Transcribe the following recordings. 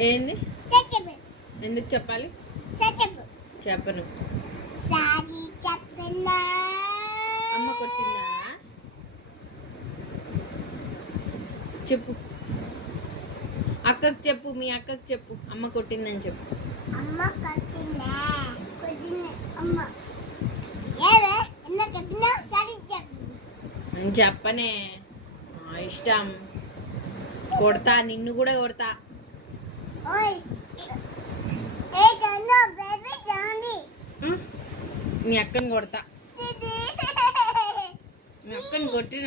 ఏంది? ఎందుకు చెప్పాలి? చెప్పను. అమ్మ కొట్టిందా? చెప్పు. అక్కకు చెప్పు, మీ అక్కకు చెప్పు అమ్మ కొట్టిందని చెప్పు. అని చెప్పనే, ఇష్టం. కొడతా, నిన్ను కూడా కొడతా. మీ అక్కని కొడతా. మీ అక్కని కొట్టిన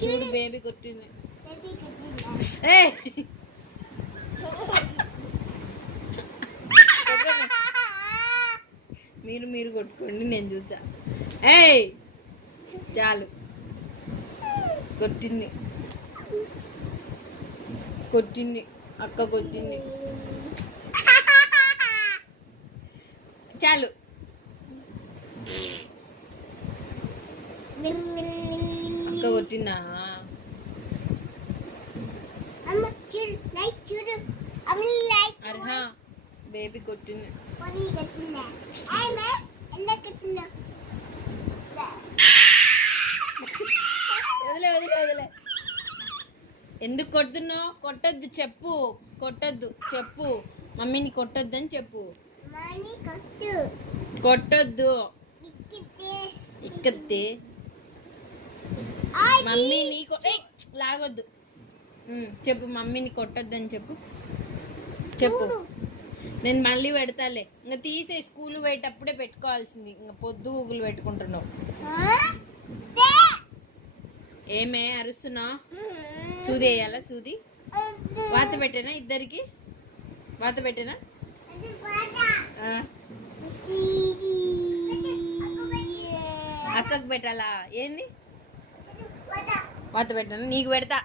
చూడు, బేబీ కొట్టింది. మీరు కొట్టుకోండి, నేను చూస్తా. ఏయ్ చాలు, కొట్టింది అక్క కొట్టింది. చాలు. అక్క కొట్టిందా? అర్హా, బేబీ కొట్టింది. వదిలే. ఎందుకు కొడుతున్నావు? కొట్టద్దు చెప్పు. చెప్పు. మమ్మీని కొట్టొద్దని చెప్పు. కొట్టొద్దు. ఇక్కత్తే మమ్మీని లాగొద్దు. చెప్పు, మమ్మీని కొట్టొద్దని చెప్పు. నేను మళ్ళీ పెడతాలే. ఇంకా తీసే, స్కూల్ పోయేటప్పుడే పెట్టుకోవాల్సింది. ఇంకా పొద్దు ఊగులు పెట్టుకుంటున్నావు. ఏమే అరుస్తున్నావు? సూది వేయాలా? సూది వాత పెట్టేనా? ఇద్దరికి వాత పెట్టేనా? అక్కకు పెట్టాలా? ఏంది వాత పెట్టానా? నీకు పెడతా.